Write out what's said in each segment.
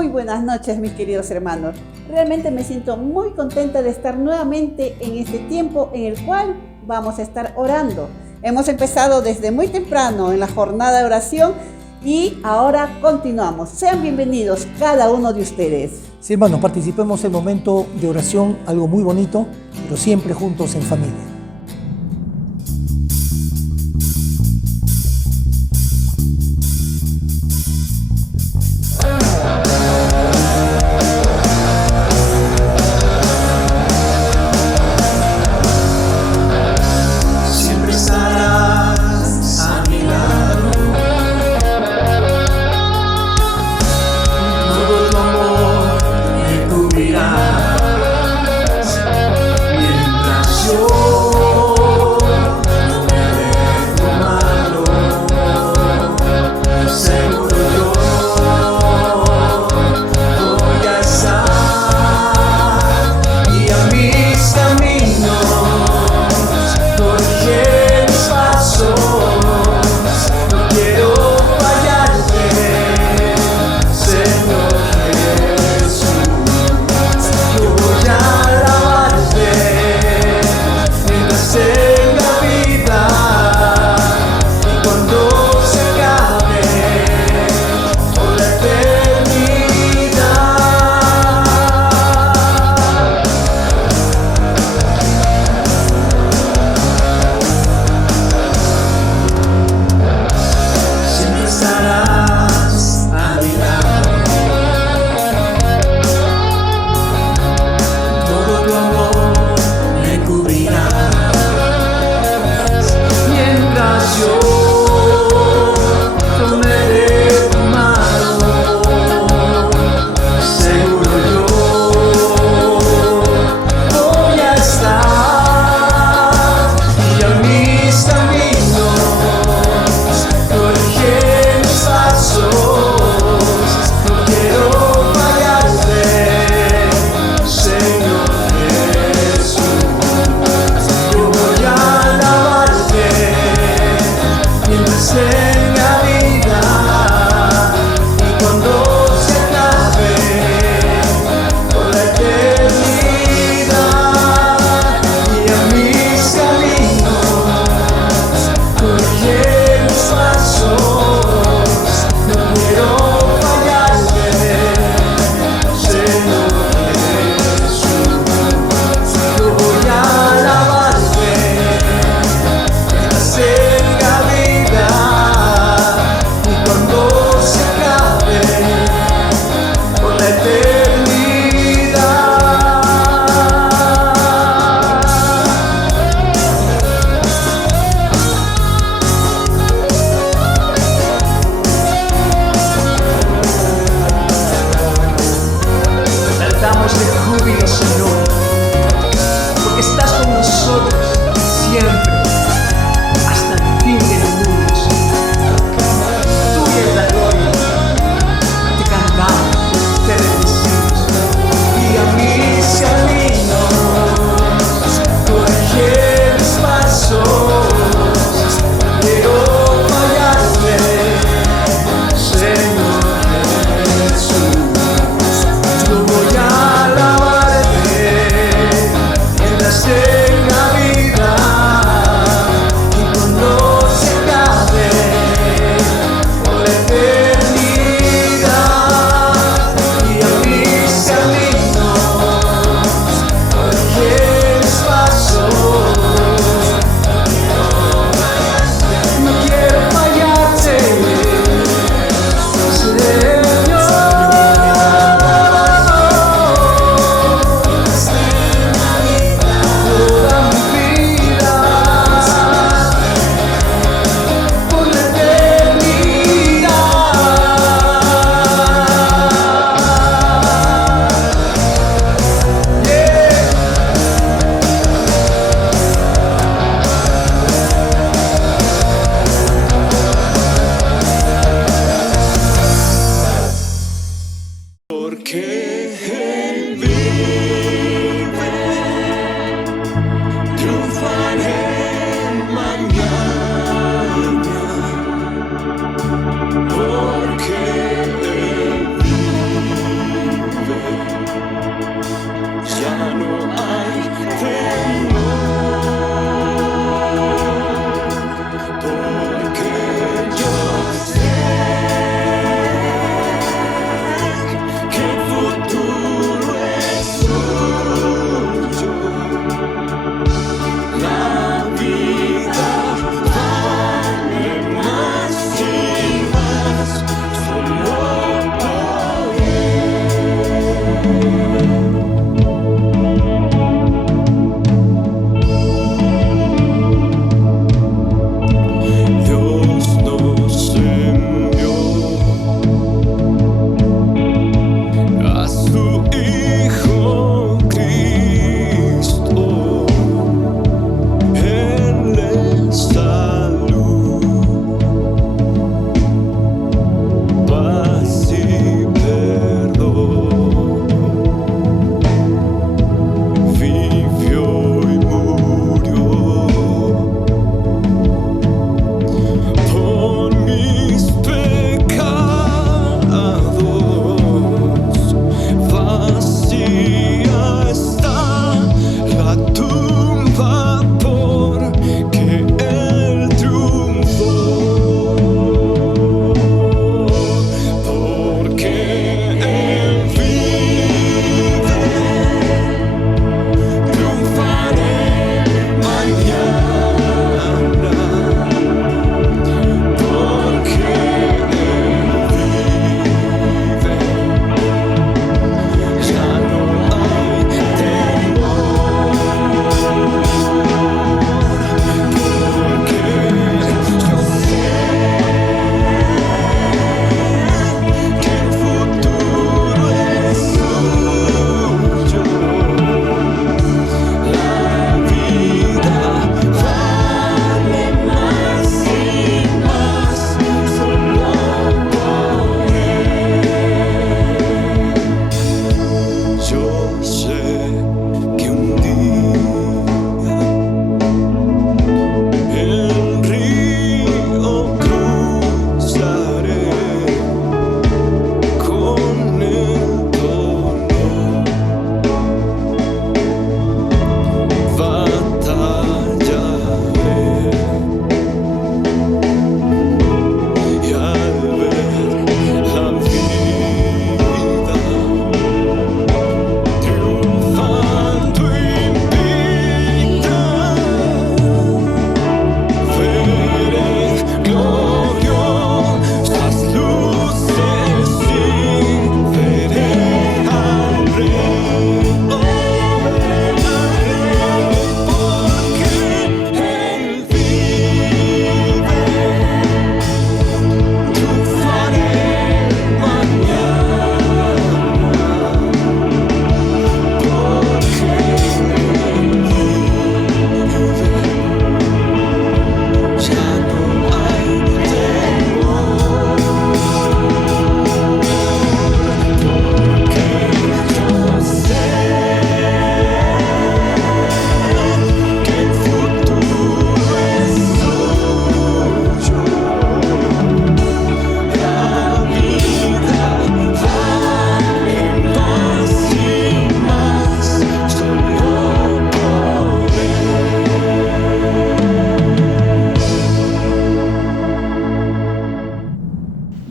Muy buenas noches, mis queridos hermanos. Realmente me siento muy contenta de estar nuevamente en este tiempo en el cual vamos a estar orando. Hemos empezado desde muy temprano en la jornada de oración y ahora continuamos. Sean bienvenidos cada uno de ustedes. Sí, hermanos, participemos en el momento de oración, algo muy bonito, pero siempre juntos en familia. Mientras yo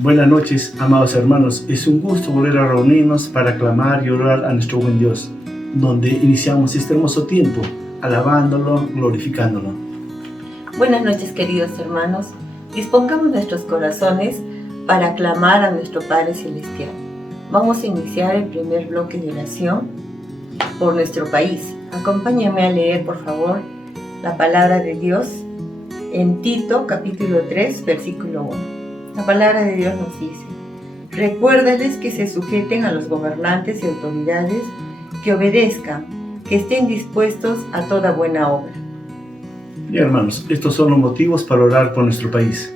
Buenas noches, amados hermanos. Es un gusto volver a reunirnos para clamar y orar a nuestro buen Dios, donde iniciamos este hermoso tiempo, alabándolo, glorificándolo. Buenas noches, queridos hermanos. Dispongamos nuestros corazones para clamar a nuestro Padre Celestial. Vamos a iniciar el primer bloque de oración por nuestro país. Acompáñame a leer, por favor, la palabra de Dios en Tito, capítulo 3, versículo 1. La palabra de Dios nos dice: recuérdales que se sujeten a los gobernantes y autoridades, que obedezcan, que estén dispuestos a toda buena obra. Y hermanos, estos son los motivos para orar por nuestro país.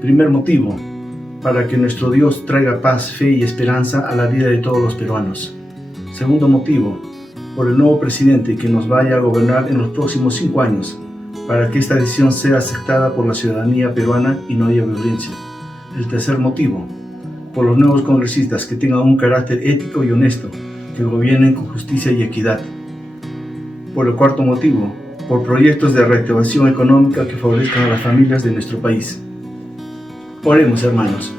Primer motivo, para que nuestro Dios traiga paz, fe y esperanza a la vida de todos los peruanos. Segundo motivo, por el nuevo presidente que nos vaya a gobernar en los próximos 5 años, para que esta decisión sea aceptada por la ciudadanía peruana y no haya violencia. El tercer motivo, por los nuevos congresistas que tengan un carácter ético y honesto, que gobiernen con justicia y equidad. Por el cuarto motivo, por proyectos de reactivación económica que favorezcan a las familias de nuestro país. Oremos, hermanos.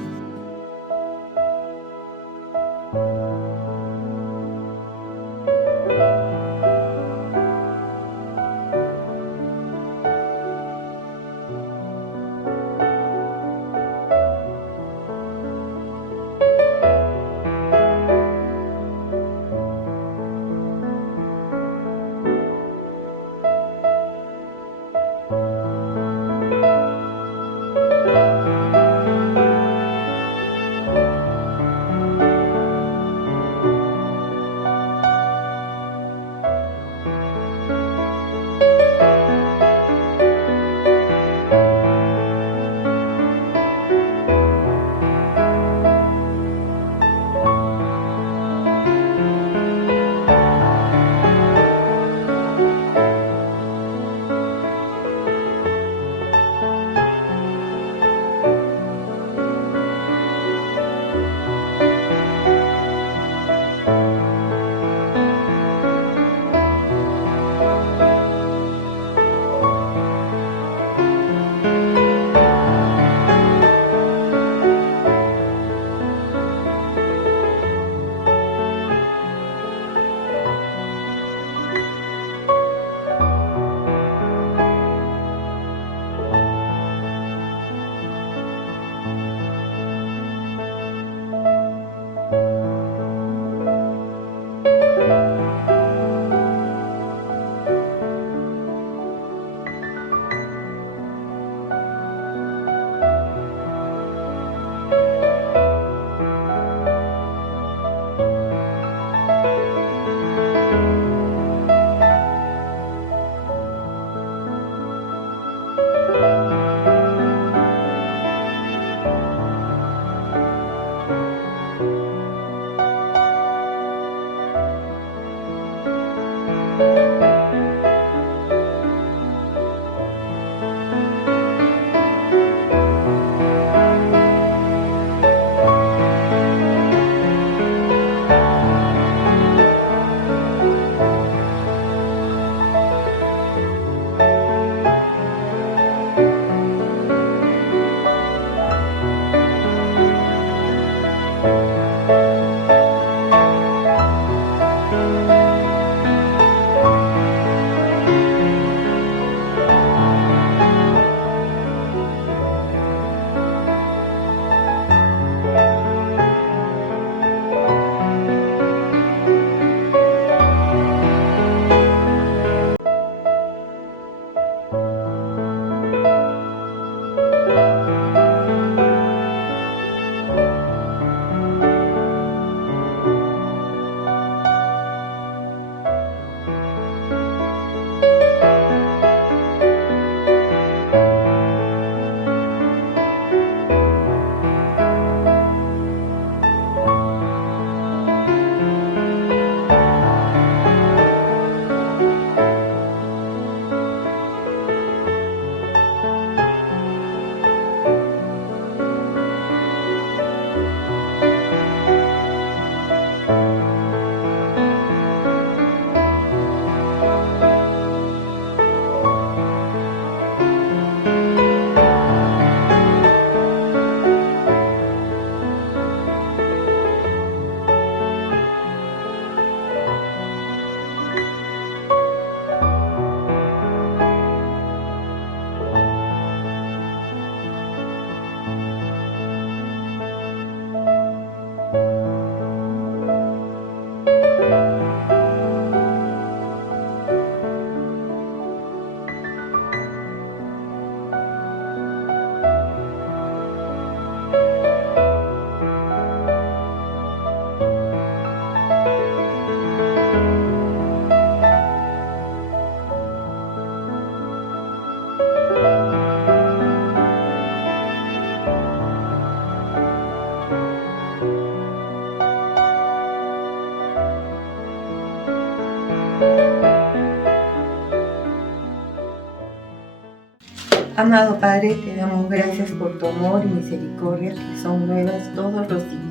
Amado Padre, te damos gracias por tu amor y misericordia que son nuevas todos los días.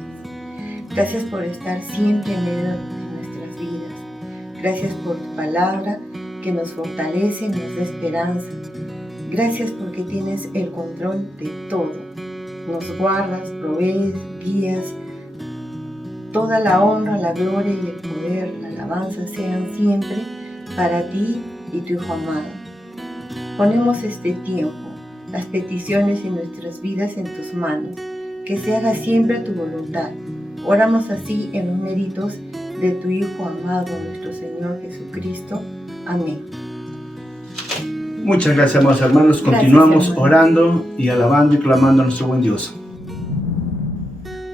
Gracias por estar siempre en medio de nuestras vidas. Gracias por tu palabra que nos fortalece, nos da esperanza. Gracias porque tienes el control de todo. Nos guardas, provees, guías. Toda la honra, la gloria y el poder, la alabanza sean siempre para ti y tu Hijo amado. Ponemos este tiempo, las peticiones en nuestras vidas en tus manos, que se haga siempre tu voluntad. Oramos así en los méritos de tu Hijo amado, nuestro Señor Jesucristo. Amén. Muchas gracias, amados hermanos. Gracias, Continuamos hermano. orando y alabando y clamando a nuestro buen Dios.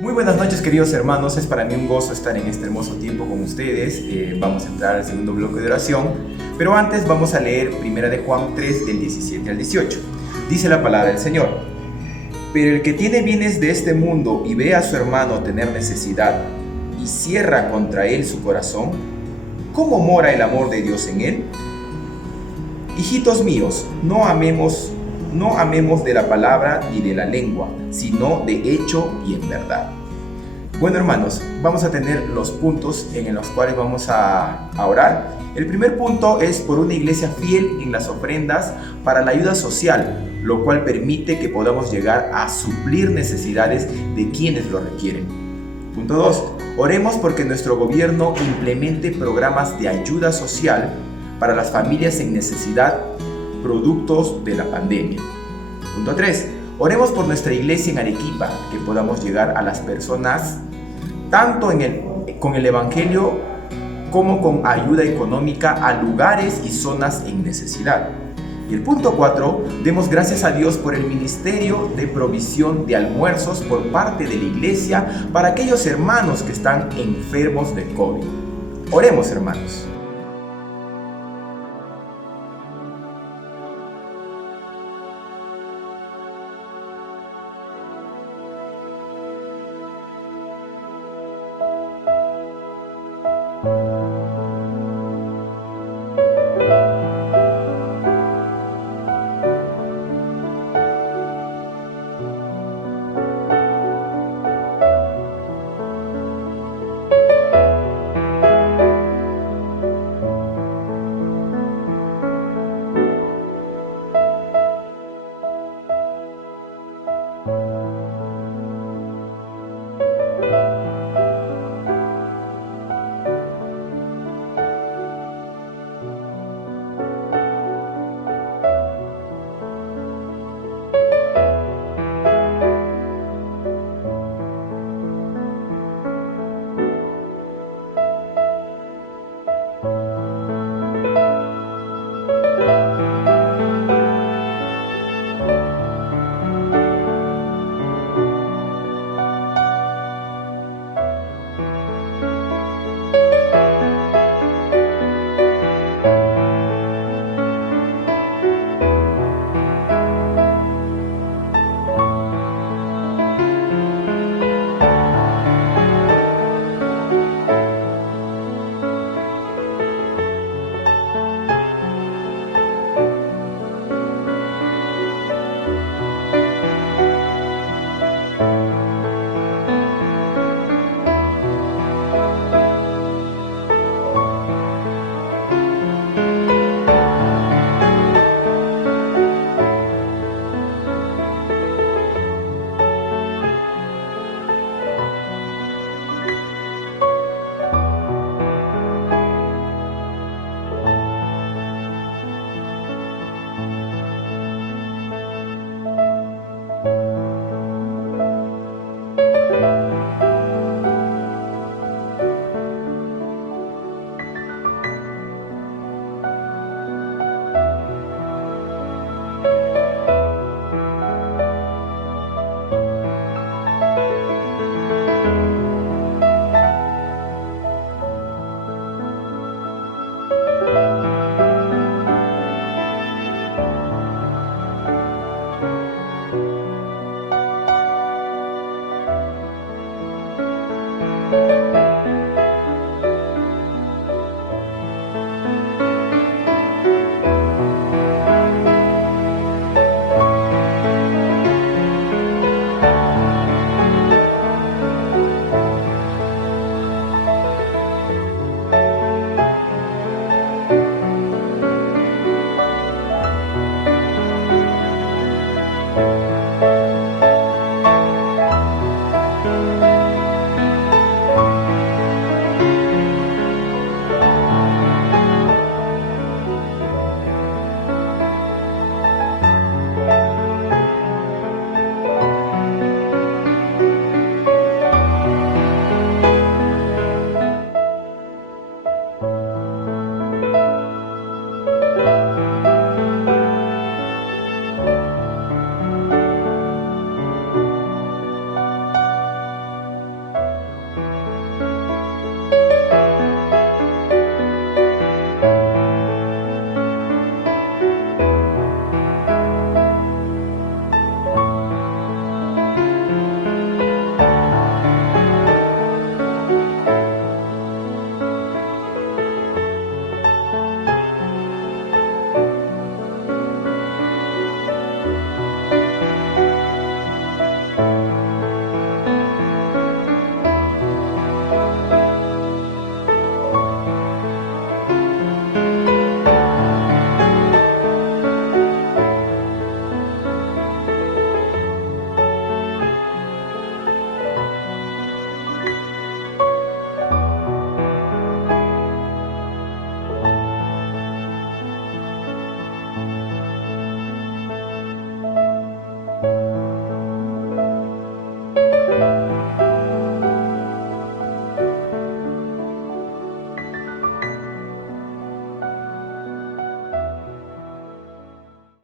Muy buenas noches, queridos hermanos. Es para mí un gozo estar en este hermoso tiempo con ustedes. Vamos a entrar al segundo bloque de oración, pero antes vamos a leer 1 de Juan 3 del 17 al 18. Dice la palabra del Señor: pero el que tiene bienes de este mundo y ve a su hermano tener necesidad y cierra contra él su corazón, ¿cómo mora el amor de Dios en él? Hijitos míos, no amemos de la palabra ni de la lengua, sino de hecho y en verdad. Bueno, hermanos, vamos a tener los puntos en los cuales vamos a orar. El primer punto es por una iglesia fiel en las ofrendas para la ayuda social, lo cual permite que podamos llegar a suplir necesidades de quienes lo requieren. Punto 2. Oremos porque nuestro gobierno implemente programas de ayuda social para las familias en necesidad, productos de la pandemia. Punto 3. Oremos por nuestra iglesia en Arequipa, que podamos llegar a las personas tanto con el Evangelio como con ayuda económica a lugares y zonas en necesidad. Y el punto 4, demos gracias a Dios por el ministerio de provisión de almuerzos por parte de la iglesia para aquellos hermanos que están enfermos de COVID. Oremos, hermanos.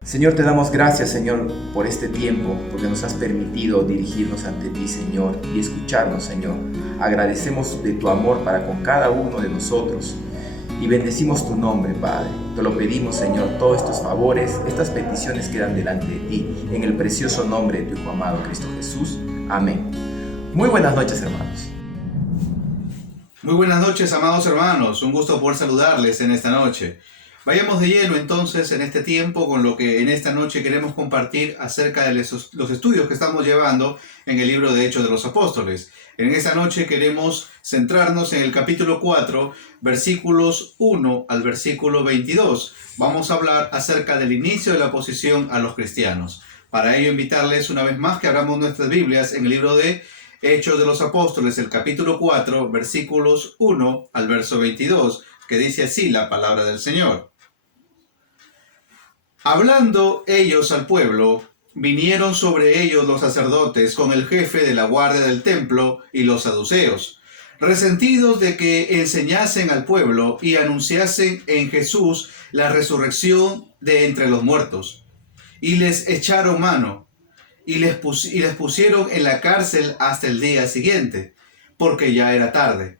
Señor, te damos gracias, Señor, por este tiempo, porque nos has permitido dirigirnos ante ti, Señor, y escucharnos, Señor. Agradecemos de tu amor para con cada uno de nosotros y bendecimos tu nombre, Padre. Te lo pedimos, Señor, todos estos favores, estas peticiones quedan delante de ti, en el precioso nombre de tu Hijo amado, Cristo Jesús. Amén. Muy buenas noches, hermanos. Muy buenas noches, amados hermanos. Un gusto poder saludarles en esta noche. Vayamos de lleno entonces en este tiempo con lo que en esta noche queremos compartir acerca de los estudios que estamos llevando en el libro de Hechos de los Apóstoles. En esta noche queremos centrarnos en el capítulo 4, versículos 1 al versículo 22. Vamos a hablar acerca del inicio de la oposición a los cristianos. Para ello invitarles una vez más que abramos nuestras Biblias en el libro de Hechos de los Apóstoles, el capítulo 4, versículos 1 al verso 22, que dice así la palabra del Señor. Hablando ellos al pueblo, vinieron sobre ellos los sacerdotes con el jefe de la guardia del templo y los saduceos, resentidos de que enseñasen al pueblo y anunciasen en Jesús la resurrección de entre los muertos. Y les echaron mano, y les pusieron en la cárcel hasta el día siguiente, porque ya era tarde.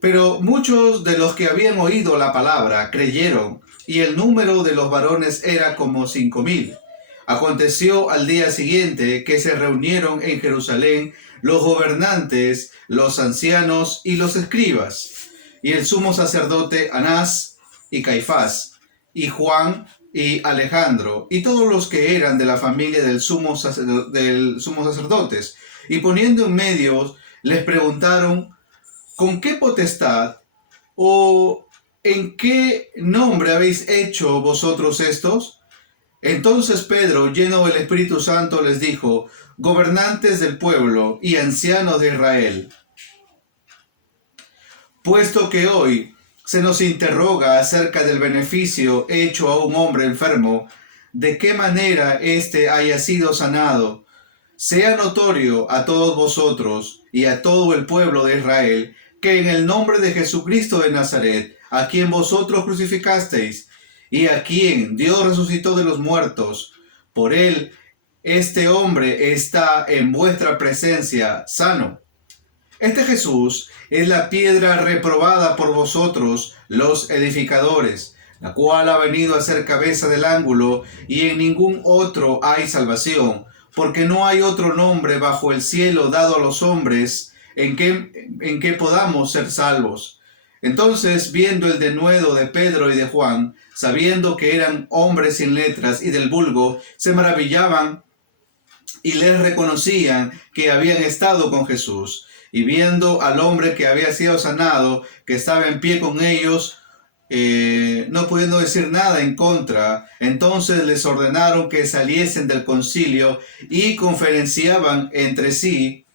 Pero muchos de los que habían oído la palabra creyeron, y el número de los varones era como 5,000. Aconteció al día siguiente que se reunieron en Jerusalén los gobernantes, los ancianos y los escribas, y el sumo sacerdote Anás y Caifás, y Juan y Alejandro, y todos los que eran de la familia del sumo sacerdotes, y poniendo en medio, les preguntaron: ¿con qué potestad o en qué nombre habéis hecho vosotros estos? Entonces Pedro, lleno del Espíritu Santo, les dijo: gobernantes del pueblo y ancianos de Israel, puesto que hoy se nos interroga acerca del beneficio hecho a un hombre enfermo, de qué manera éste haya sido sanado, sea notorio a todos vosotros y a todo el pueblo de Israel, que en el nombre de Jesucristo de Nazaret, a quien vosotros crucificasteis, y a quien Dios resucitó de los muertos, por él este hombre está en vuestra presencia sano. Este Jesús es la piedra reprobada por vosotros los edificadores, la cual ha venido a ser cabeza del ángulo, y en ningún otro hay salvación, porque no hay otro nombre bajo el cielo dado a los hombres en que podamos ser salvos. Entonces, viendo el denuedo de Pedro y de Juan, sabiendo que eran hombres sin letras y del vulgo, se maravillaban y les reconocían que habían estado con Jesús. Y viendo al hombre que había sido sanado, que estaba en pie con ellos, no pudiendo decir nada en contra, entonces les ordenaron que saliesen del concilio y conferenciaban entre sí,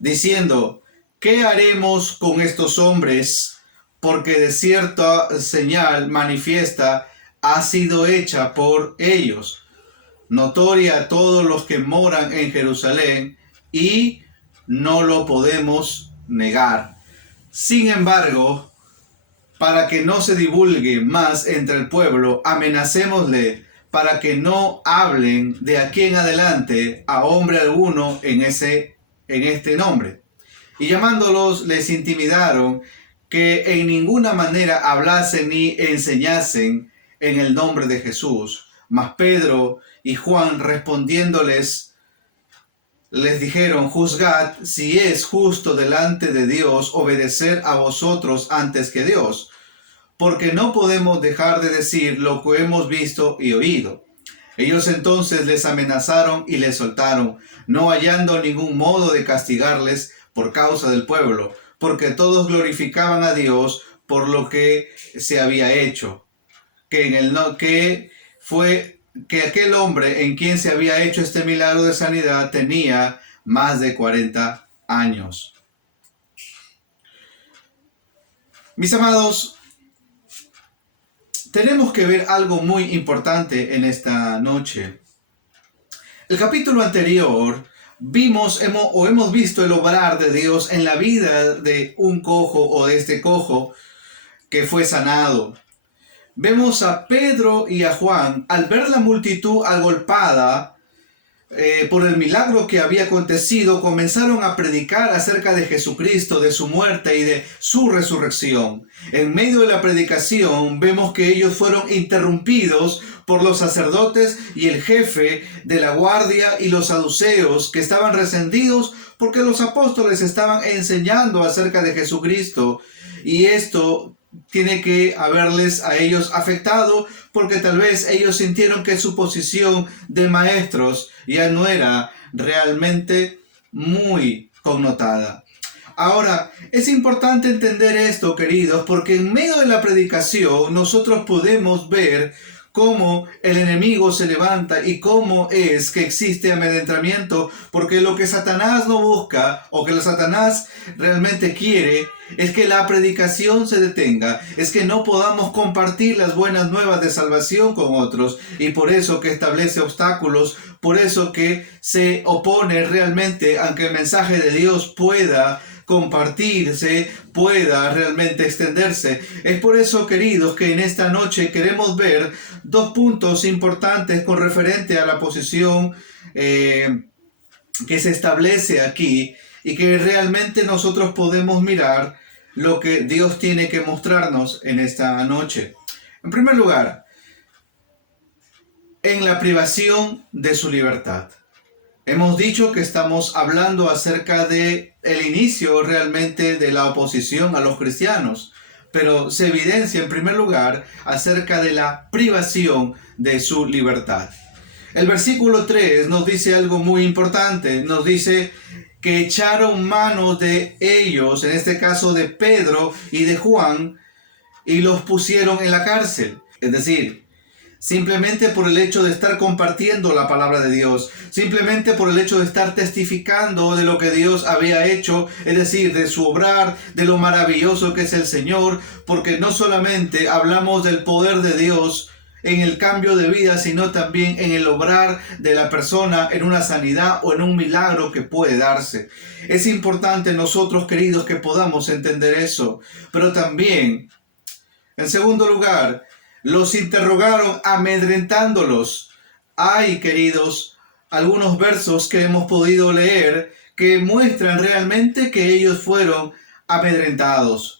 diciendo: ¿qué haremos con estos hombres? Porque de cierta señal manifiesta ha sido hecha por ellos, notoria a todos los que moran en Jerusalén, y no lo podemos negar. Sin embargo, para que no se divulgue más entre el pueblo, amenacémosle para que no hablen de aquí en adelante a hombre alguno en este nombre. Y llamándolos, les intimidaron que en ninguna manera hablasen ni enseñasen en el nombre de Jesús. Mas Pedro y Juan, respondiéndoles, les dijeron: juzgad si es justo delante de Dios obedecer a vosotros antes que Dios, porque no podemos dejar de decir lo que hemos visto y oído. Ellos entonces les amenazaron y les soltaron, no hallando ningún modo de castigarles por causa del pueblo, porque todos glorificaban a Dios por lo que se había hecho, que aquel hombre en quien se había hecho este milagro de sanidad tenía más de 40 años. Mis amados, tenemos que ver algo muy importante en esta noche. El capítulo anterior hemos visto el obrar de Dios en la vida de un cojo o de este cojo que fue sanado. vemos a Pedro y a Juan, al ver la multitud agolpada por el milagro que había acontecido, comenzaron a predicar acerca de Jesucristo, de su muerte y de su resurrección. En medio de la predicación vemos que ellos fueron interrumpidos por los sacerdotes y el jefe de la guardia y los saduceos, que estaban resentidos porque los apóstoles estaban enseñando acerca de Jesucristo, y esto tiene que haberles a ellos afectado, porque tal vez ellos sintieron que su posición de maestros ya no era realmente muy connotada. Ahora, es importante entender esto, queridos, porque en medio de la predicación nosotros podemos ver cómo el enemigo se levanta y cómo es que existe amedrentamiento, porque lo que Satanás no busca, o que Satanás realmente quiere, es que la predicación se detenga, es que no podamos compartir las buenas nuevas de salvación con otros, y por eso que establece obstáculos, por eso que se opone realmente a que el mensaje de Dios pueda compartirse, pueda realmente extenderse. Es por eso, queridos, que en esta noche queremos ver dos puntos importantes con referente a la posición que se establece aquí, y que realmente nosotros podemos mirar lo que Dios tiene que mostrarnos en esta noche. En primer lugar, en la privación de su libertad. Hemos dicho que estamos hablando acerca de el inicio realmente de la oposición a los cristianos, pero se evidencia en primer lugar acerca de la privación de su libertad. El versículo 3 nos dice algo muy importante, nos dice que echaron mano de ellos, en este caso de Pedro y de Juan, y los pusieron en la cárcel. Es decir, simplemente por el hecho de estar compartiendo la palabra de Dios, simplemente por el hecho de estar testificando de lo que Dios había hecho, es decir, de su obrar, de lo maravilloso que es el Señor, porque no solamente hablamos del poder de Dios en el cambio de vida, sino también en el obrar de la persona, en una sanidad o en un milagro que puede darse. Es importante nosotros, queridos, que podamos entender eso, pero también, en segundo lugar, los interrogaron amedrentándolos. Hay, queridos, algunos versos que hemos podido leer que muestran realmente que ellos fueron amedrentados.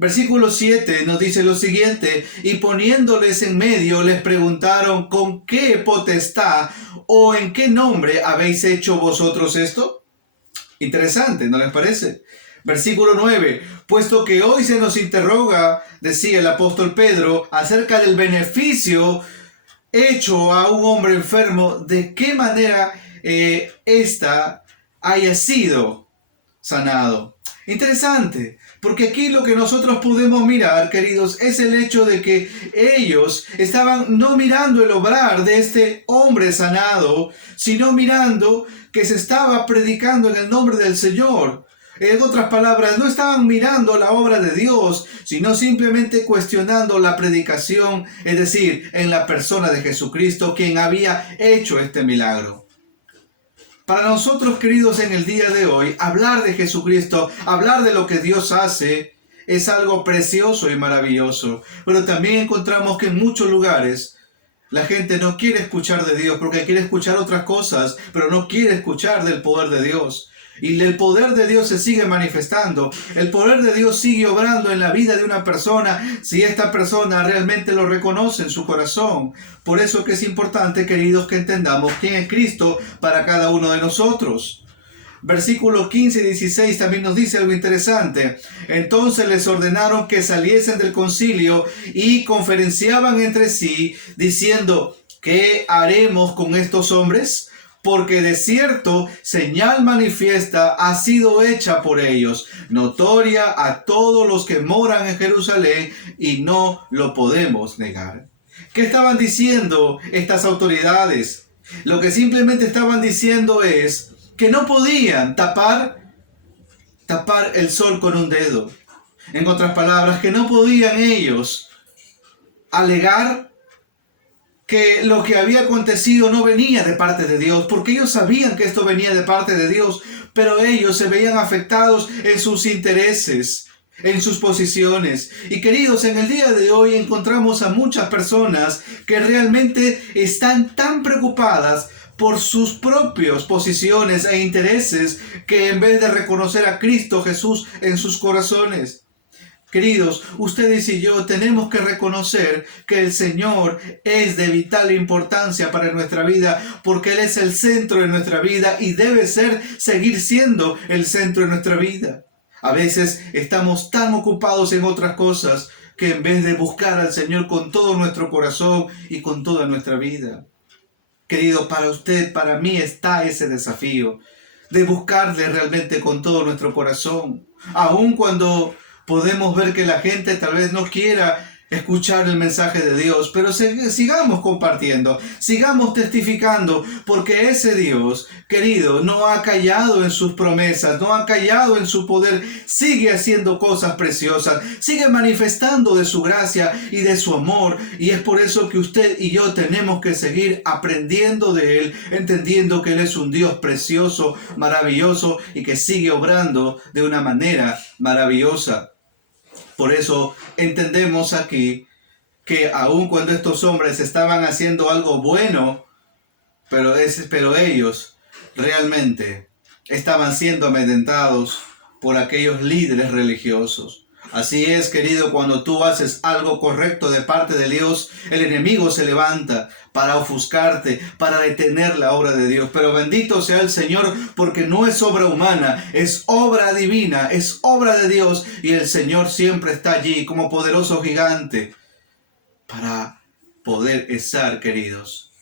Versículo 7 nos dice lo siguiente: y poniéndoles en medio les preguntaron, ¿con qué potestad o en qué nombre habéis hecho vosotros esto? Interesante, ¿no les parece? Versículo 9, puesto que hoy se nos interroga, decía el apóstol Pedro, acerca del beneficio hecho a un hombre enfermo, de qué manera ésta haya sido sanado. Interesante, porque aquí lo que nosotros podemos mirar, queridos, es el hecho de que ellos estaban no mirando el obrar de este hombre sanado, sino mirando que se estaba predicando en el nombre del Señor. En otras palabras, no estaban mirando la obra de Dios, sino simplemente cuestionando la predicación, es decir, en la persona de Jesucristo, quien había hecho este milagro. Para nosotros, queridos, en el día de hoy, hablar de Jesucristo, hablar de lo que Dios hace, es algo precioso y maravilloso. Pero también encontramos que en muchos lugares la gente no quiere escuchar de Dios porque quiere escuchar otras cosas, pero no quiere escuchar del poder de Dios. Y el poder de Dios se sigue manifestando. El poder de Dios sigue obrando en la vida de una persona si esta persona realmente lo reconoce en su corazón. Por eso que es importante, queridos, que entendamos quién es Cristo para cada uno de nosotros. Versículos 15 y 16 también nos dice algo interesante. Entonces les ordenaron que saliesen del concilio y conferenciaban entre sí, diciendo, ¿qué haremos con estos hombres? Porque de cierto señal manifiesta ha sido hecha por ellos, notoria a todos los que moran en Jerusalén, y no lo podemos negar. ¿Qué estaban diciendo estas autoridades? Lo que simplemente estaban diciendo es que no podían tapar el sol con un dedo. En otras palabras, que no podían ellos alegar que lo que había acontecido no venía de parte de Dios, porque ellos sabían que esto venía de parte de Dios, pero ellos se veían afectados en sus intereses. en sus posiciones. Y queridos, en el día de hoy encontramos a muchas personas que realmente están tan preocupadas por sus propias posiciones e intereses que en vez de reconocer a Cristo Jesús en sus corazones. Queridos, ustedes y yo tenemos que reconocer que el Señor es de vital importancia para nuestra vida, porque Él es el centro de nuestra vida y debe seguir siendo el centro de nuestra vida. A veces estamos tan ocupados en otras cosas que en vez de buscar al Señor con todo nuestro corazón y con toda nuestra vida. Querido, para usted, para mí está ese desafío de buscarle realmente con todo nuestro corazón, aun cuando podemos ver que la gente tal vez no quiera escuchar el mensaje de Dios, pero sigamos compartiendo, sigamos testificando, porque ese Dios, querido, no ha callado en sus promesas, no ha callado en su poder, sigue haciendo cosas preciosas, sigue manifestando de su gracia y de su amor, y es por eso que usted y yo tenemos que seguir aprendiendo de Él, entendiendo que Él es un Dios precioso, maravilloso, y que sigue obrando de una manera maravillosa. Por eso entendemos aquí que aun cuando estos hombres estaban haciendo algo bueno, pero ellos realmente estaban siendo amedrentados por aquellos líderes religiosos. Así es, querido, cuando tú haces algo correcto de parte de Dios, el enemigo se levanta para ofuscarte, para detener la obra de Dios. Pero bendito sea el Señor, porque no es obra humana, es obra divina, es obra de Dios, y el Señor siempre está allí como poderoso gigante para poder estar, queridos,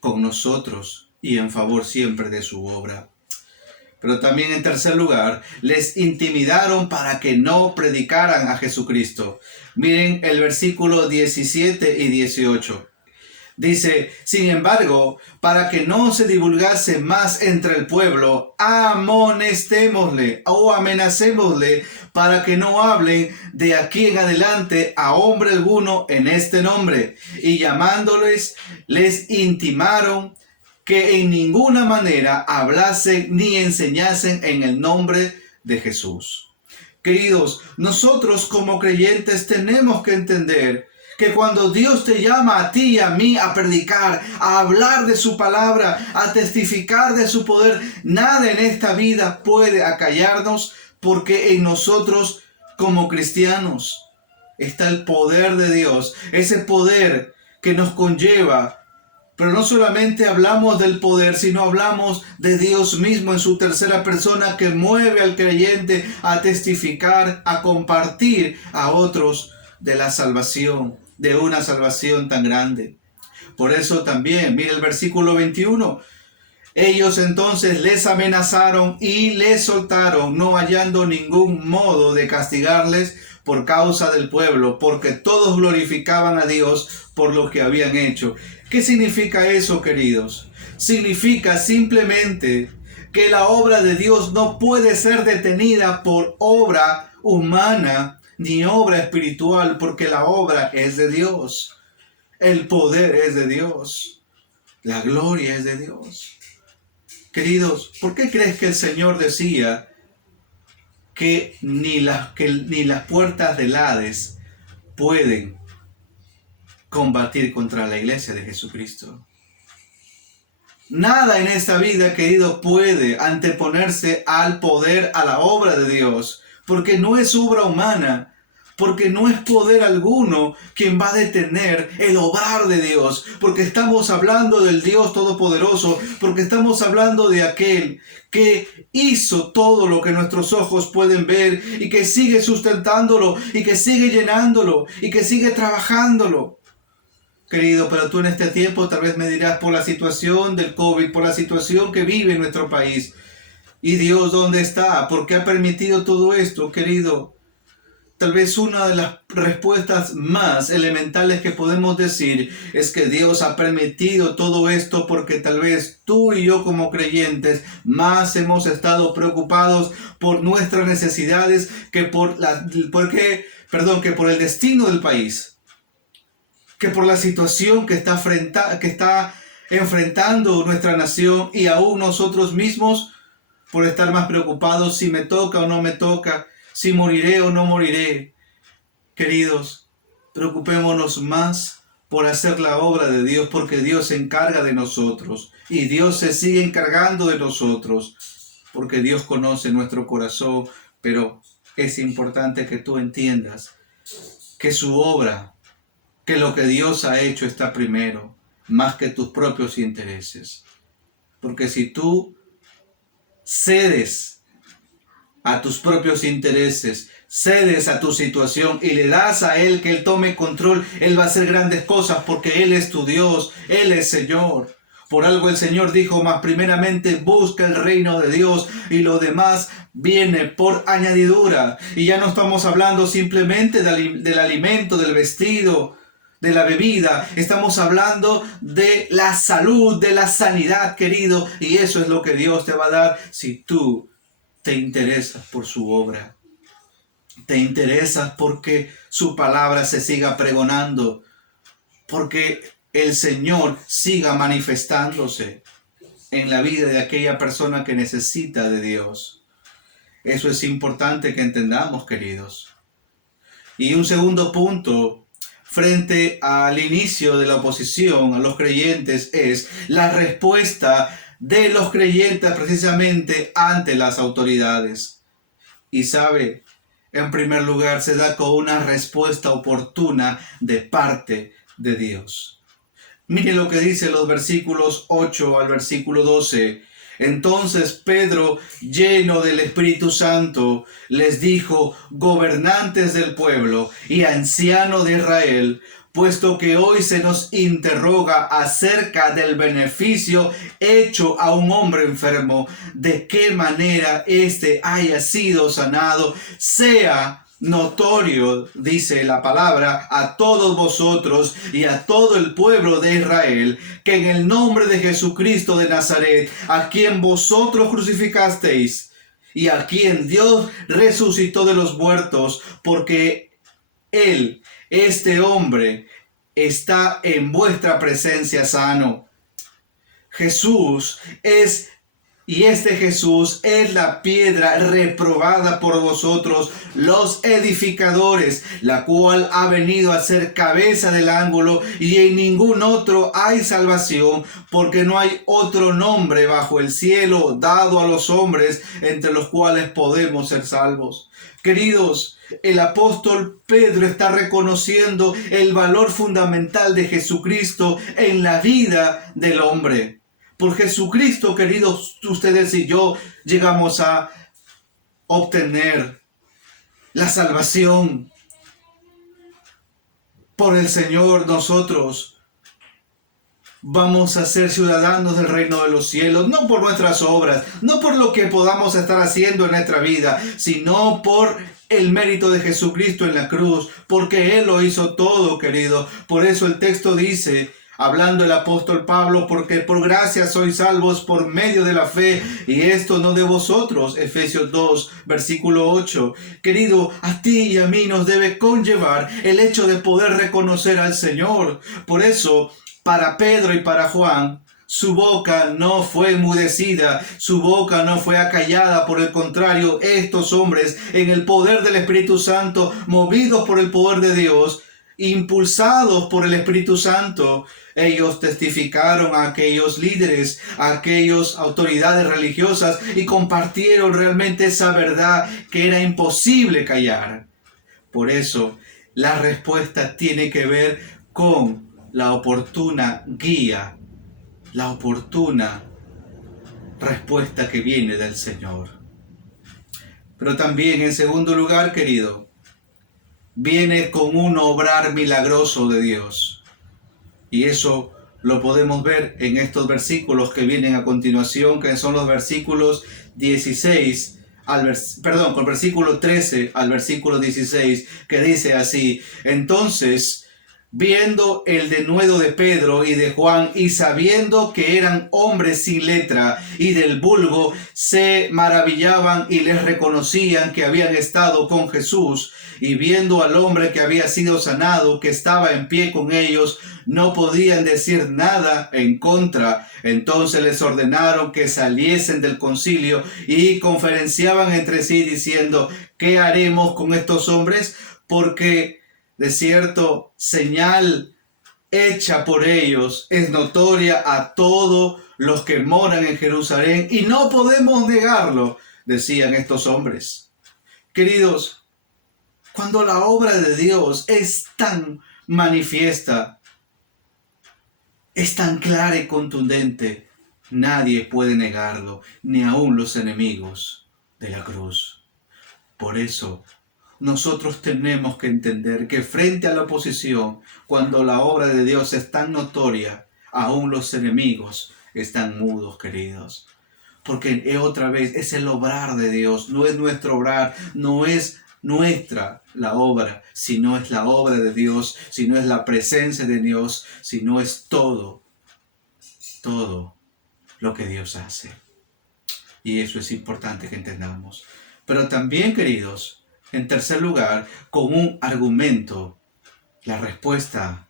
con nosotros y en favor siempre de su obra. Pero también, en tercer lugar, les intimidaron para que no predicaran a Jesucristo. Miren el versículo 17 y 18. Dice: sin embargo, para que no se divulgase más entre el pueblo, amonestémosle o amenacémosle para que no hablen de aquí en adelante a hombre alguno en este nombre. Y llamándoles, les intimaron que en ninguna manera hablasen ni enseñasen en el nombre de Jesús. Queridos, nosotros como creyentes tenemos que entender que cuando Dios te llama a ti y a mí a predicar, a hablar de su palabra, a testificar de su poder, nada en esta vida puede acallarnos, porque en nosotros como cristianos está el poder de Dios, ese poder que nos conlleva. Pero no solamente hablamos del poder, sino hablamos de Dios mismo en su tercera persona, que mueve al creyente a testificar, a compartir a otros de la salvación, de una salvación tan grande. Por eso también, mira el versículo 21. Ellos entonces les amenazaron y les soltaron, no hallando ningún modo de castigarles por causa del pueblo, porque todos glorificaban a Dios por lo que habían hecho. ¿Qué significa eso, queridos? Significa simplemente que la obra de Dios no puede ser detenida por obra humana ni obra espiritual, porque la obra es de Dios. El poder es de Dios. La gloria es de Dios. Queridos, ¿por qué crees que el Señor decía que ni las puertas del Hades pueden combatir contra la iglesia de Jesucristo? Nada en esta vida, querido, puede anteponerse al poder, a la obra de Dios, porque no es obra humana, porque no es poder alguno quien va a detener el obrar de Dios, porque estamos hablando del Dios Todopoderoso, porque estamos hablando de aquel que hizo todo lo que nuestros ojos pueden ver y que sigue sustentándolo y que sigue llenándolo y que sigue trabajándolo. Querido, pero tú en este tiempo tal vez me dirás, por la situación del COVID, por la situación que vive en nuestro país. ¿Y Dios dónde está? ¿Por qué ha permitido todo esto, querido? Tal vez una de las respuestas más elementales que podemos decir es que Dios ha permitido todo esto porque tal vez tú y yo como creyentes más hemos estado preocupados por nuestras necesidades que por el destino del país, que por la situación que está enfrentando nuestra nación, y aún nosotros mismos por estar más preocupados si me toca o no me toca, si moriré o no moriré. Queridos, preocupémonos más por hacer la obra de Dios, porque Dios se encarga de nosotros y Dios se sigue encargando de nosotros, porque Dios conoce nuestro corazón. Pero es importante que tú entiendas que su obra, que lo que Dios ha hecho está primero, más que tus propios intereses. Porque si tú cedes a tus propios intereses, cedes a tu situación y le das a Él que Él tome control, Él va a hacer grandes cosas, porque Él es tu Dios, Él es Señor. Por algo el Señor dijo: mas primeramente busca el reino de Dios y lo demás viene por añadidura. Y ya no estamos hablando simplemente del alimento, del vestido, de la bebida. Estamos hablando de la salud, de la sanidad, querido. Y eso es lo que Dios te va a dar si tú te interesas por su obra. Te interesas porque su palabra se siga pregonando, porque el Señor siga manifestándose en la vida de aquella persona que necesita de Dios. Eso es importante que entendamos, queridos. Y un segundo punto, frente al inicio de la oposición a los creyentes, es la respuesta de los creyentes precisamente ante las autoridades. Y sabe, en primer lugar, se da con una respuesta oportuna de parte de Dios. Mire lo que dice los versículos 8 al versículo 12. Entonces Pedro, lleno del Espíritu Santo, les dijo: gobernantes del pueblo y ancianos de Israel, puesto que hoy se nos interroga acerca del beneficio hecho a un hombre enfermo, de qué manera éste haya sido sanado, sea notorio, dice la palabra, a todos vosotros y a todo el pueblo de Israel, que en el nombre de Jesucristo de Nazaret, a quien vosotros crucificasteis y a quien Dios resucitó de los muertos, porque Él, este hombre, está en vuestra presencia sano. Jesús es, y este Jesús es la piedra reprobada por vosotros, los edificadores, la cual ha venido a ser cabeza del ángulo, y en ningún otro hay salvación, porque no hay otro nombre bajo el cielo dado a los hombres entre los cuales podemos ser salvos. Queridos, el apóstol Pedro está reconociendo el valor fundamental de Jesucristo en la vida del hombre. Por Jesucristo, queridos, ustedes y yo llegamos a obtener la salvación. Por el Señor nosotros vamos a ser ciudadanos del reino de los cielos, no por nuestras obras, no por lo que podamos estar haciendo en nuestra vida, sino por el mérito de Jesucristo en la cruz, porque Él lo hizo todo, querido. Por eso el texto dice, hablando el apóstol Pablo, porque por gracia sois salvos por medio de la fe, y esto no de vosotros. Efesios 2, versículo 8. Querido, a ti y a mí nos debe conllevar el hecho de poder reconocer al Señor. Por eso, para Pedro y para Juan, su boca no fue enmudecida, su boca no fue acallada. Por el contrario, estos hombres, en el poder del Espíritu Santo, movidos por el poder de Dios, impulsados por el Espíritu Santo, ellos testificaron a aquellos líderes, a aquellas autoridades religiosas, y compartieron realmente esa verdad que era imposible callar. Por eso, la respuesta tiene que ver con la oportuna guía, la oportuna respuesta que viene del Señor. Pero también, en segundo lugar, querido, viene con un obrar milagroso de Dios. Y eso lo podemos ver en estos versículos que vienen a continuación, que son los versículos 16 con versículo 13 al versículo 16, que dice así: entonces viendo el denuedo de Pedro y de Juan y sabiendo que eran hombres sin letra y del vulgo, se maravillaban y les reconocían que habían estado con Jesús. Y viendo al hombre que había sido sanado, que estaba en pie con ellos, no podían decir nada en contra. Entonces les ordenaron que saliesen del concilio y conferenciaban entre sí diciendo: ¿qué haremos con estos hombres? Porque de cierto, señal hecha por ellos es notoria a todos los que moran en Jerusalén y no podemos negarlo, decían estos hombres. Queridos, cuando la obra de Dios es tan manifiesta, es tan clara y contundente, nadie puede negarlo, ni aun los enemigos de la cruz. Por eso, nosotros tenemos que entender que frente a la oposición, cuando la obra de Dios es tan notoria, aún los enemigos están mudos, queridos. Porque otra vez es el obrar de Dios, no es nuestro obrar, no es nuestra la obra, sino es la obra de Dios, sino es la presencia de Dios, sino es todo lo que Dios hace. Y eso es importante que entendamos. Pero también, queridos, en tercer lugar, con un argumento. La respuesta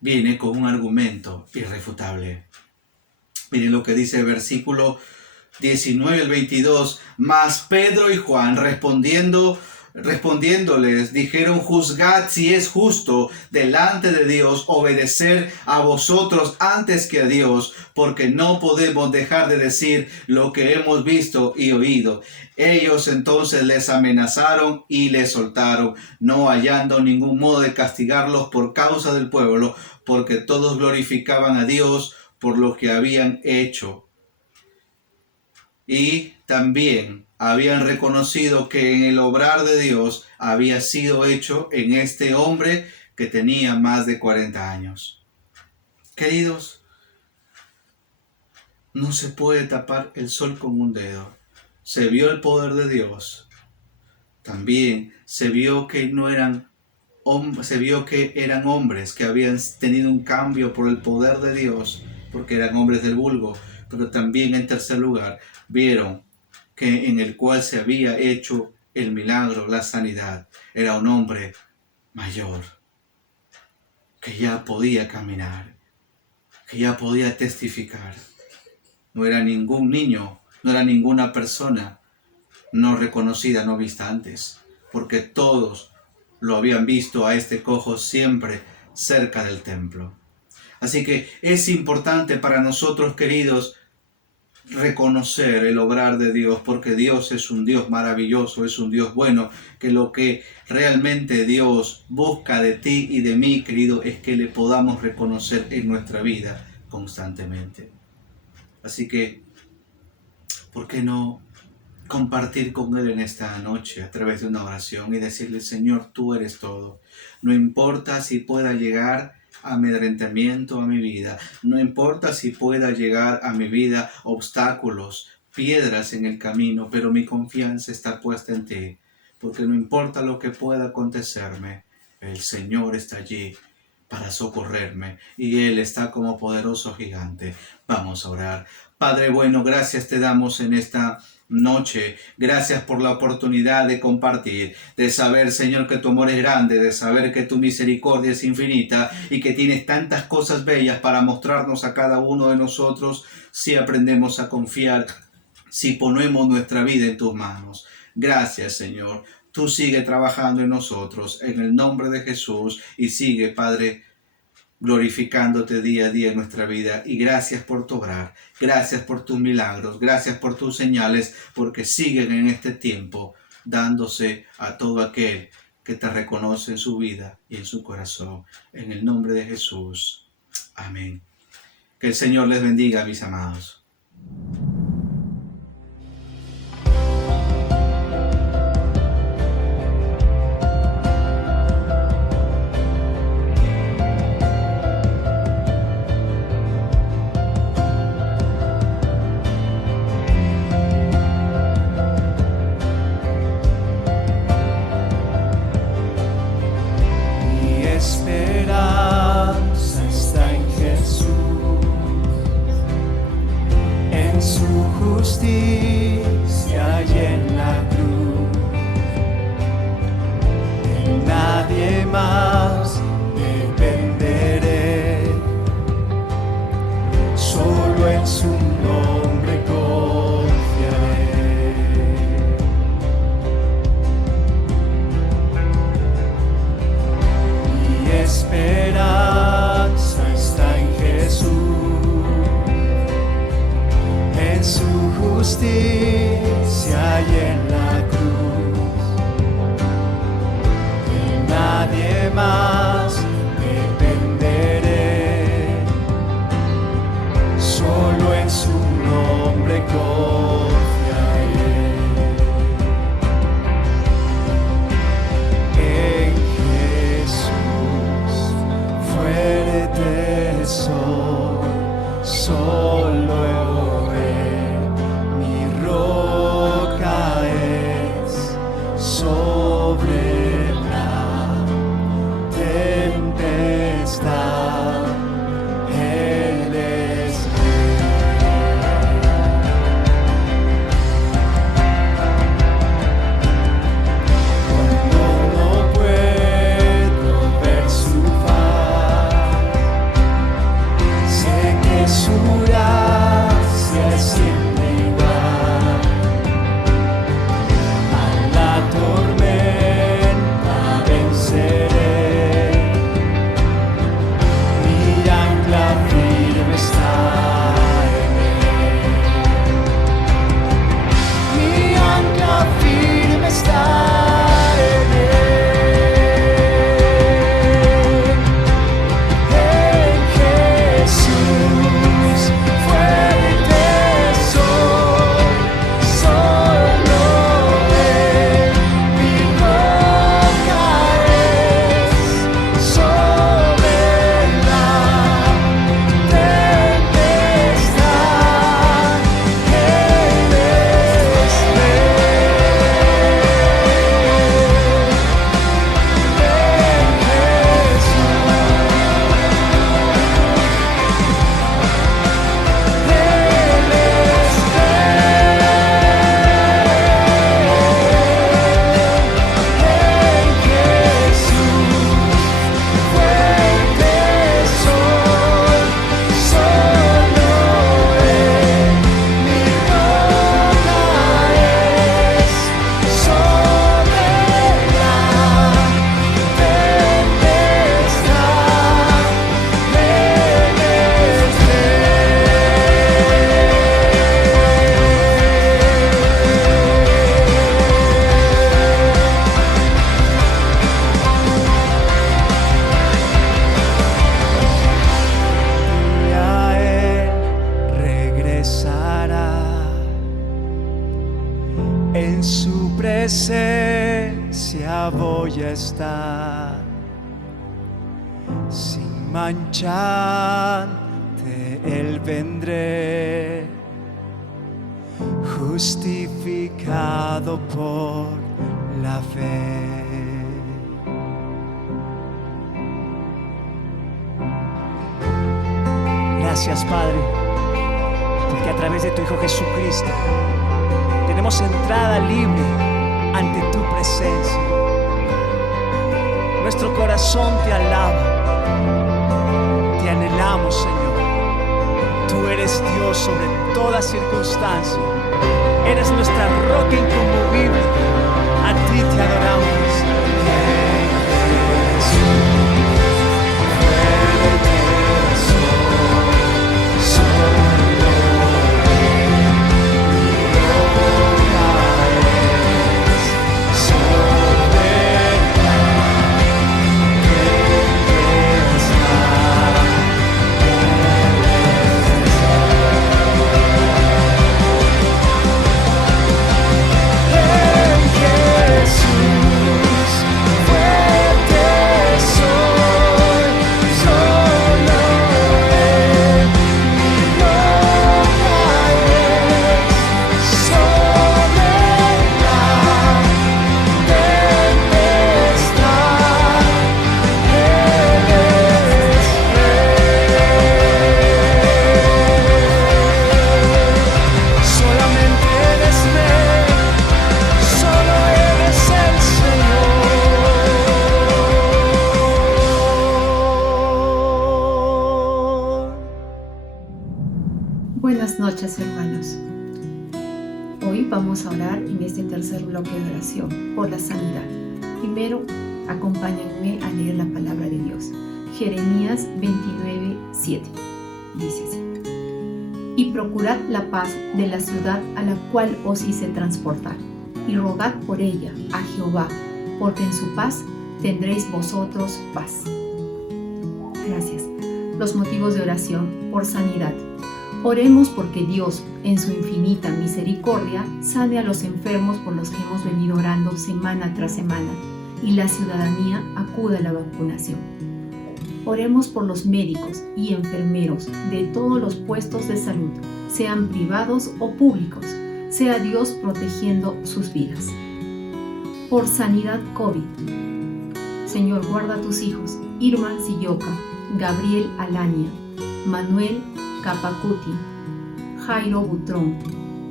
viene con un argumento irrefutable. Miren lo que dice el versículo 19 al 22. Mas Pedro y Juan respondiéndoles, dijeron: juzgad si es justo delante de Dios obedecer a vosotros antes que a Dios, porque no podemos dejar de decir lo que hemos visto y oído. Ellos entonces les amenazaron y les soltaron, no hallando ningún modo de castigarlos por causa del pueblo, porque todos glorificaban a Dios por lo que habían hecho. Y también habían reconocido que en el obrar de Dios había sido hecho en este hombre que tenía más de 40 años. Queridos, no se puede tapar el sol con un dedo. Se vio el poder de Dios. También se vio que eran hombres que habían tenido un cambio por el poder de Dios, porque eran hombres del vulgo. Pero también, en tercer lugar, vieron que en el cual se había hecho el milagro, la sanidad, era un hombre mayor, que ya podía caminar, que ya podía testificar. No era ningún niño, no era ninguna persona no reconocida, no vista antes, porque todos lo habían visto a este cojo siempre cerca del templo. Así que es importante para nosotros, queridos, reconocer el obrar de Dios, porque Dios es un Dios maravilloso, es un Dios bueno, que lo que realmente Dios busca de ti y de mí, querido, es que le podamos reconocer en nuestra vida constantemente. Así que, ¿por qué no compartir con Él en esta noche a través de una oración y decirle: Señor, tú eres todo? No importa si pueda llegar amedrentamiento a mi vida, no importa si pueda llegar a mi vida obstáculos, piedras en el camino, pero mi confianza está puesta en ti, porque no importa lo que pueda acontecerme, el Señor está allí para socorrerme y Él está como poderoso gigante. Vamos a orar. Padre bueno, gracias te damos en esta noche. Gracias por la oportunidad de compartir, de saber, Señor, que tu amor es grande, de saber que tu misericordia es infinita y que tienes tantas cosas bellas para mostrarnos a cada uno de nosotros si aprendemos a confiar, si ponemos nuestra vida en tus manos. Gracias, Señor. Tú sigue trabajando en nosotros, en el nombre de Jesús, y sigue, Padre, glorificándote día a día en nuestra vida. Y gracias por tu obrar, gracias por tus milagros, gracias por tus señales, porque siguen en este tiempo dándose a todo aquel que te reconoce en su vida y en su corazón. En el nombre de Jesús. Amén. Que el Señor les bendiga, mis amados. Esperanza justicia y en la cruz. En nadie más dependeré, solo en su nombre confiaré. Mi esperanza está en Jesús, en su justicia y en la cruz. De nadie más dependeré, solo en su nombre confiaré. En Jesús fuerte soy, solo Él mi roca es, sobre la tempestad Él es cuando no puedo ver su faz. Sé que su gracia es siempre igual. A la tormenta venceré, mi ancla firme está en Él. Mi ancla firme está en Él. En Jesús fuerte soy, solo Él mi roca es, sobre la tempestad Él es en su presencia voy a estar, sin mancha ante Él vendré, justificado por la fe. Gracias, Padre, porque a través de tu Hijo Jesucristo tenemos entrada libre ante tu presencia. Nuestro corazón te alaba, te anhelamos, Señor. Tú eres Dios sobre toda circunstancia, eres nuestra roca inconmovible, a ti te adoramos. Jesús. Buenas noches, hermanos. Hoy vamos a orar en este tercer bloque de oración por la sanidad. Primero, acompáñenme a leer la palabra de Dios. Jeremías 29:7 dice así: Y procurad la paz de la ciudad a la cual os hice transportar, y rogad por ella a Jehová, porque en su paz tendréis vosotros paz. Gracias. Los motivos de oración por sanidad. Oremos porque Dios, en su infinita misericordia, sane a los enfermos por los que hemos venido orando semana tras semana y la ciudadanía acuda a la vacunación. Oremos por los médicos y enfermeros de todos los puestos de salud, sean privados o públicos, sea Dios protegiendo sus vidas. Por sanidad COVID. Señor, guarda a tus hijos, Irma Silloca, Gabriel Alania, Manuel Capacuti, Jairo Butrón,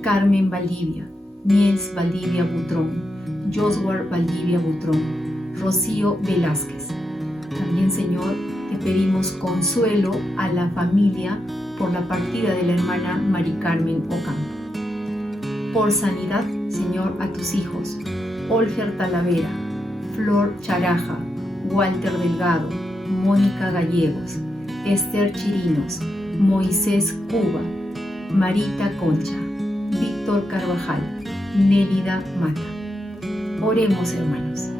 Carmen Valdivia, Niels Valdivia Butrón, Josuar Valdivia Butrón, Rocío Velázquez. También, Señor, te pedimos consuelo a la familia por la partida de la hermana Mari Carmen Ocampo. Por sanidad, Señor, a tus hijos, Olger Talavera, Flor Charaja, Walter Delgado, Mónica Gallegos, Esther Chirinos, Moisés Cuba, Marita Concha, Víctor Carvajal, Nélida Mata. Oremos, hermanos.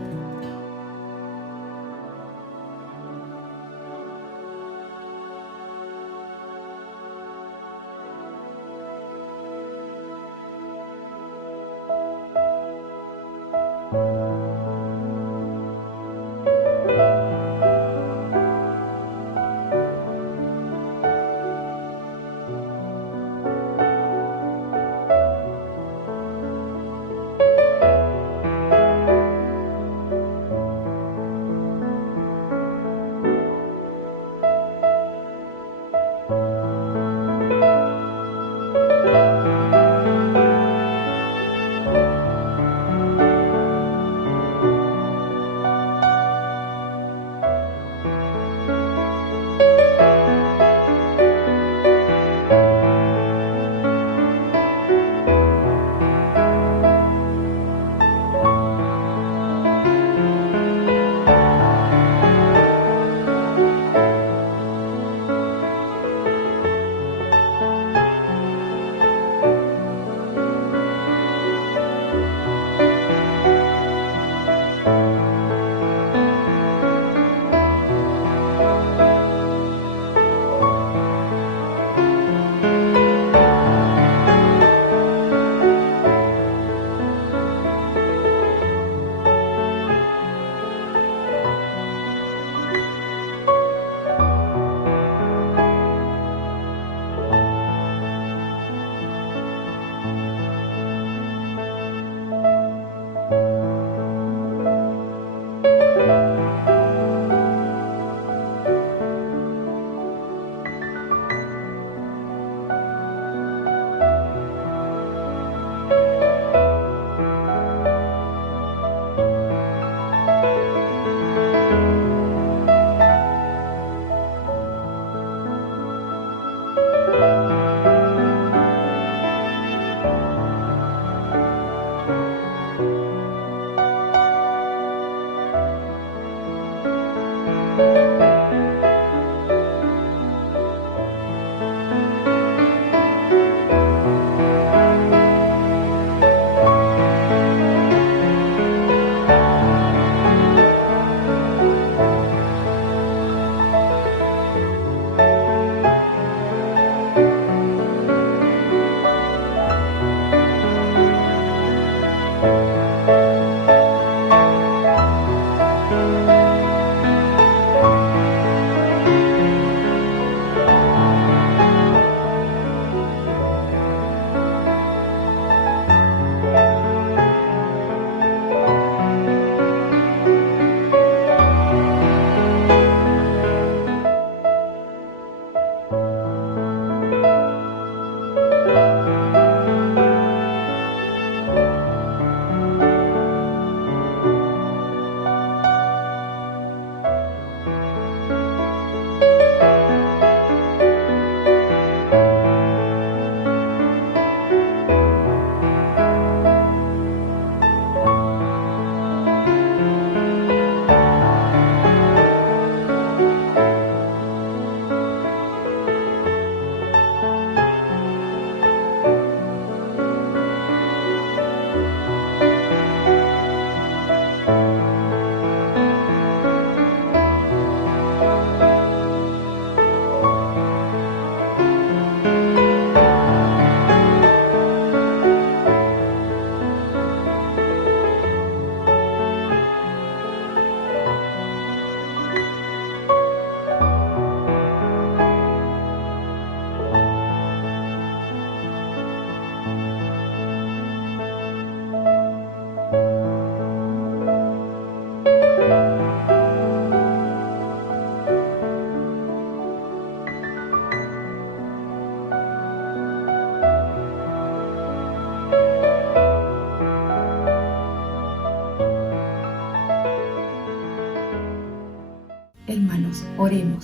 Oremos.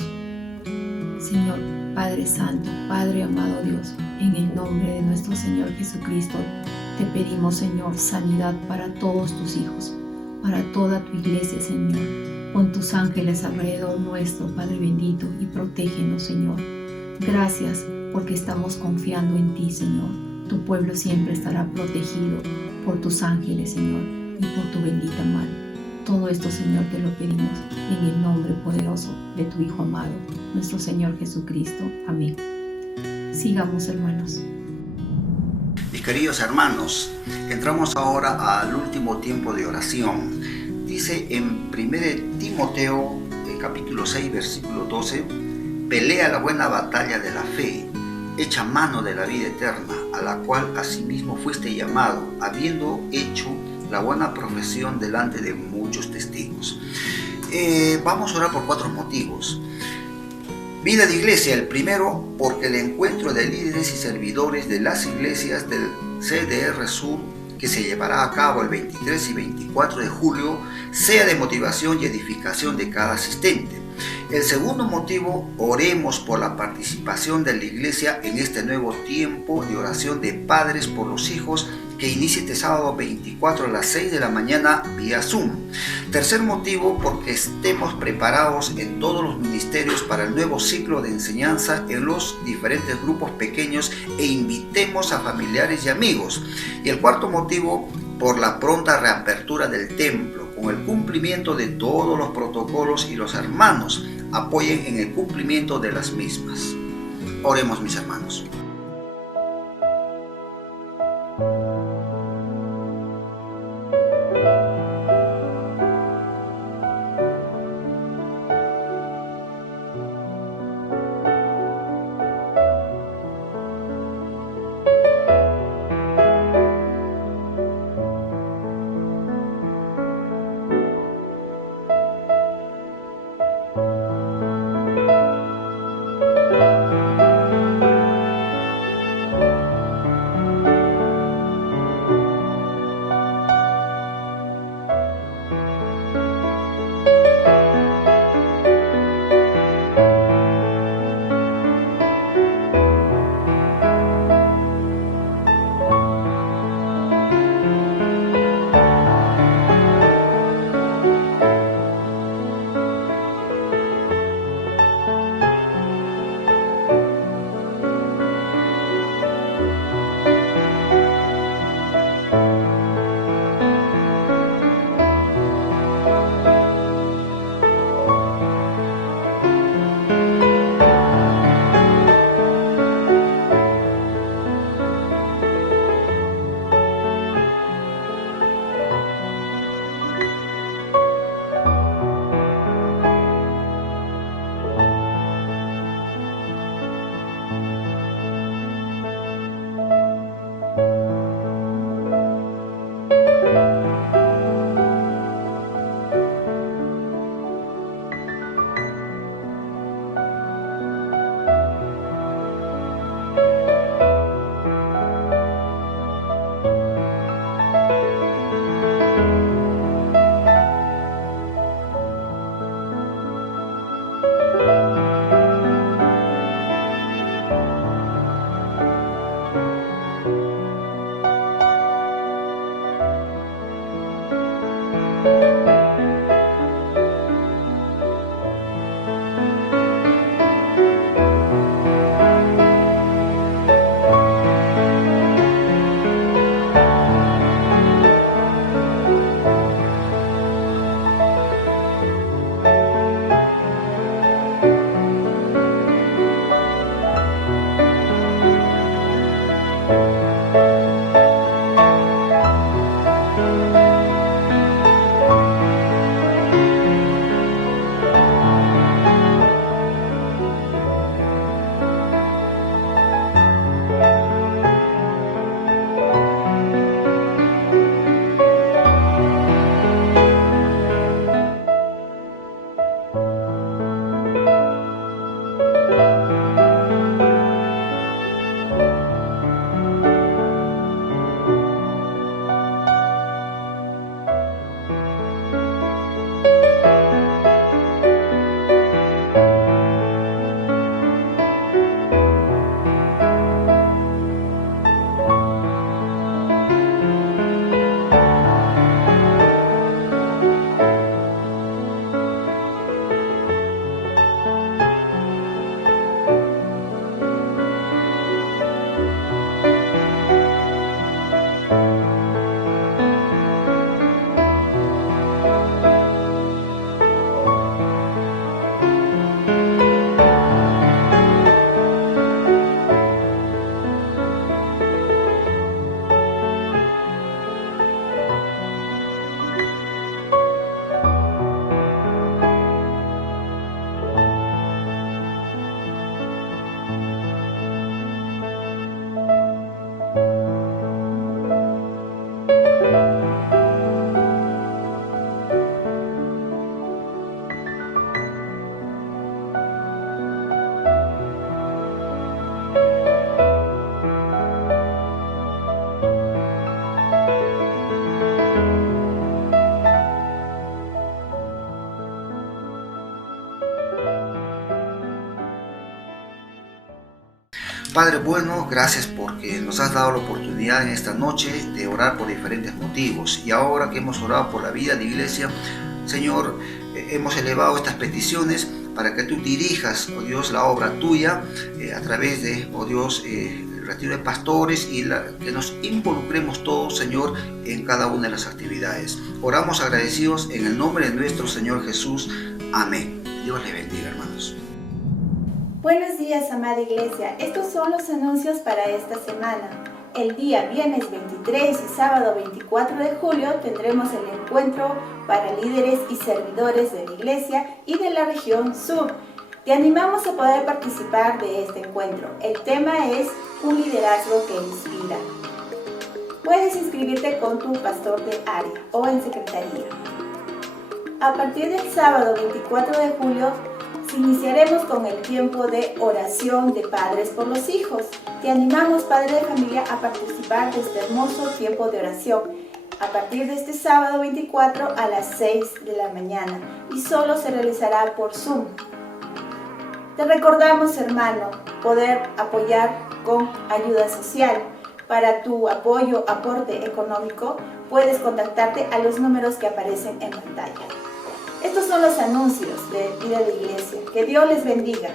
Señor, Padre Santo, Padre amado Dios, en el nombre de nuestro Señor Jesucristo, te pedimos, Señor, sanidad para todos tus hijos, para toda tu iglesia, Señor. Pon tus ángeles alrededor nuestro, Padre bendito, y protégenos, Señor. Gracias porque estamos confiando en ti, Señor. Tu pueblo siempre estará protegido por tus ángeles, Señor, y por tu bendita mano. Todo esto, Señor, te lo pedimos en el nombre poderoso de tu Hijo amado, nuestro Señor Jesucristo. Amén. Sigamos, hermanos. Mis queridos hermanos, entramos ahora al último tiempo de oración. Dice en 1 Timoteo, capítulo 6, versículo 12, pelea la buena batalla de la fe, echa mano de la vida eterna, a la cual asimismo fuiste llamado, habiendo hecho la buena profesión delante de muchos testigos. Vamos a orar por 4 motivos. Vida de iglesia, el primero, porque el encuentro de líderes y servidores de las iglesias del CDR Sur, que se llevará a cabo el 23 y 24 de julio, sea de motivación y edificación de cada asistente. El segundo motivo, oremos por la participación de la iglesia en este nuevo tiempo de oración de padres por los hijos, que inicia este sábado 24 a las 6 de la mañana vía Zoom. Tercer motivo, porque estemos preparados en todos los ministerios para el nuevo ciclo de enseñanza en los diferentes grupos pequeños e invitemos a familiares y amigos. Y el cuarto motivo, por la pronta reapertura del templo, con el cumplimiento de todos los protocolos y los hermanos apoyen en el cumplimiento de las mismas. Oremos, mis hermanos. Padre bueno, gracias porque nos has dado la oportunidad en esta noche de orar por diferentes motivos. Y ahora que hemos orado por la vida de iglesia, Señor, hemos elevado estas peticiones para que tú dirijas, oh Dios, la obra tuya a través de, oh Dios, el retiro de pastores y que nos involucremos todos, Señor, en cada una de las actividades. Oramos agradecidos en el nombre de nuestro Señor Jesús. Amén. Dios les bendiga, hermanos. Buenos días, amada iglesia. Estos son los anuncios para esta semana. El día viernes 23 y sábado 24 de julio tendremos el encuentro para líderes y servidores de la iglesia y de la región sur. Te animamos a poder participar de este encuentro. El tema es un liderazgo que inspira. Puedes inscribirte con tu pastor de área o en secretaría. A partir del sábado 24 de julio iniciaremos con el tiempo de oración de padres por los hijos. Te animamos, padre de familia, a participar de este hermoso tiempo de oración a partir de este sábado 24 a las 6 de la mañana y solo se realizará por Zoom. Te recordamos, hermano, poder apoyar con ayuda social. Para tu aporte económico, puedes contactarte a los números que aparecen en pantalla. Estos son los anuncios de Vida de Iglesia. Que Dios les bendiga.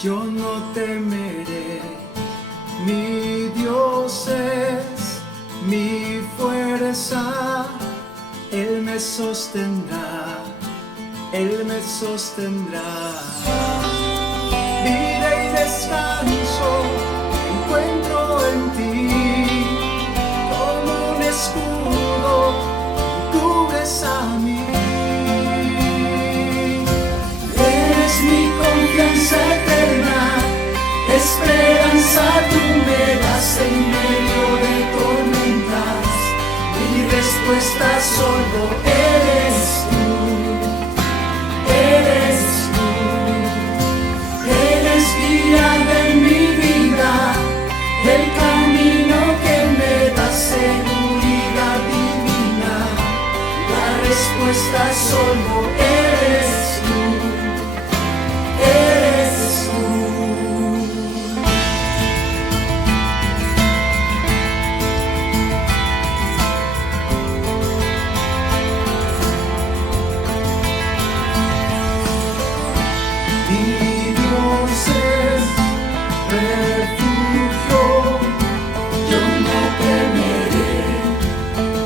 Yo no temeré, mi Dios es mi fuerza, Él me sostendrá, Él me sostendrá. Vida y descanso encuentro en ti, como un escudo cubres a mí. Eres mi confianza eterna, esperanza tú me das en medio de tormentas. Mi respuesta solo eres tú, eres tú. Eres guía de mi vida, el camino que me da seguridad divina. La respuesta solo eres tú, eres tú. Mi Dios es refugio, yo no temeré,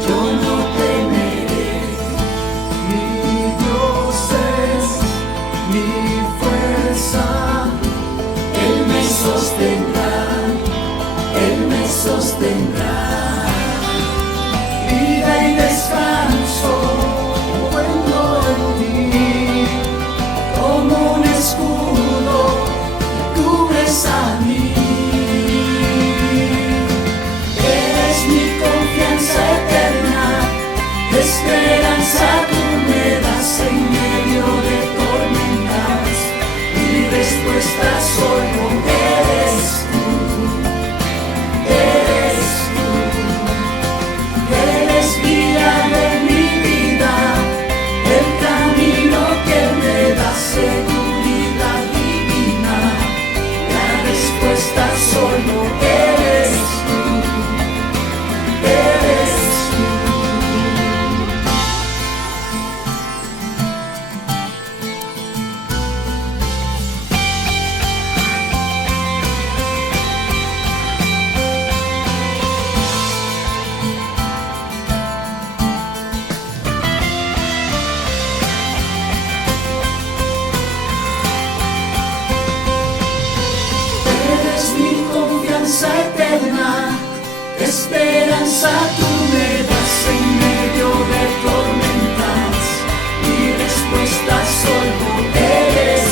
yo no temeré. Mi Dios es mi fuerza, Él me sostendrá, Él me sostendrá. Vida y descanso encuentro en ti, como un escudo cubres a mí. Eres mi confianza eterna, esperanza tú me das en medio de tormentas. Mi respuesta solo eres tú, eres tú. Eres guía de mi vida, el camino que me da seguridad divina. La respuesta solo eres tú, eres tú. Eres mi confianza eterna, esperanza tú me das en medio de tormentas. Mi respuesta solo eres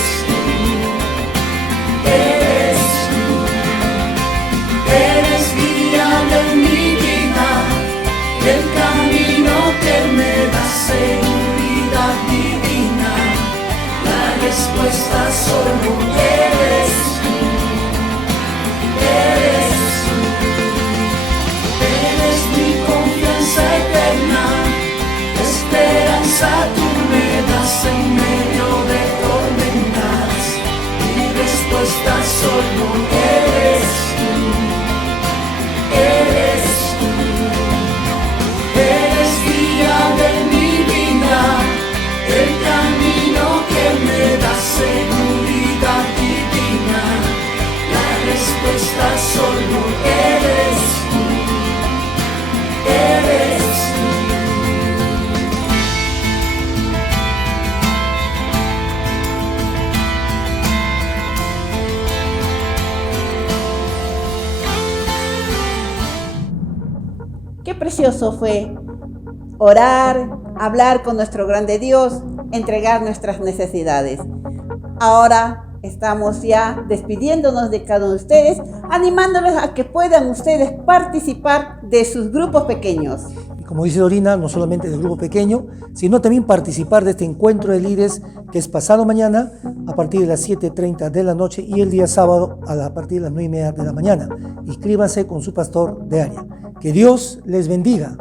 precioso fue orar, hablar con nuestro grande Dios, entregar nuestras necesidades. Ahora estamos ya despidiéndonos de cada uno de ustedes, animándoles a que puedan ustedes participar de sus grupos pequeños. Y como dice Dorina, no solamente del grupo pequeño, sino también participar de este encuentro de líderes que es pasado mañana a partir de las 7:30 de la noche y el día sábado a partir de las 9:30 de la mañana. Inscríbanse con su pastor de área. Que Dios les bendiga.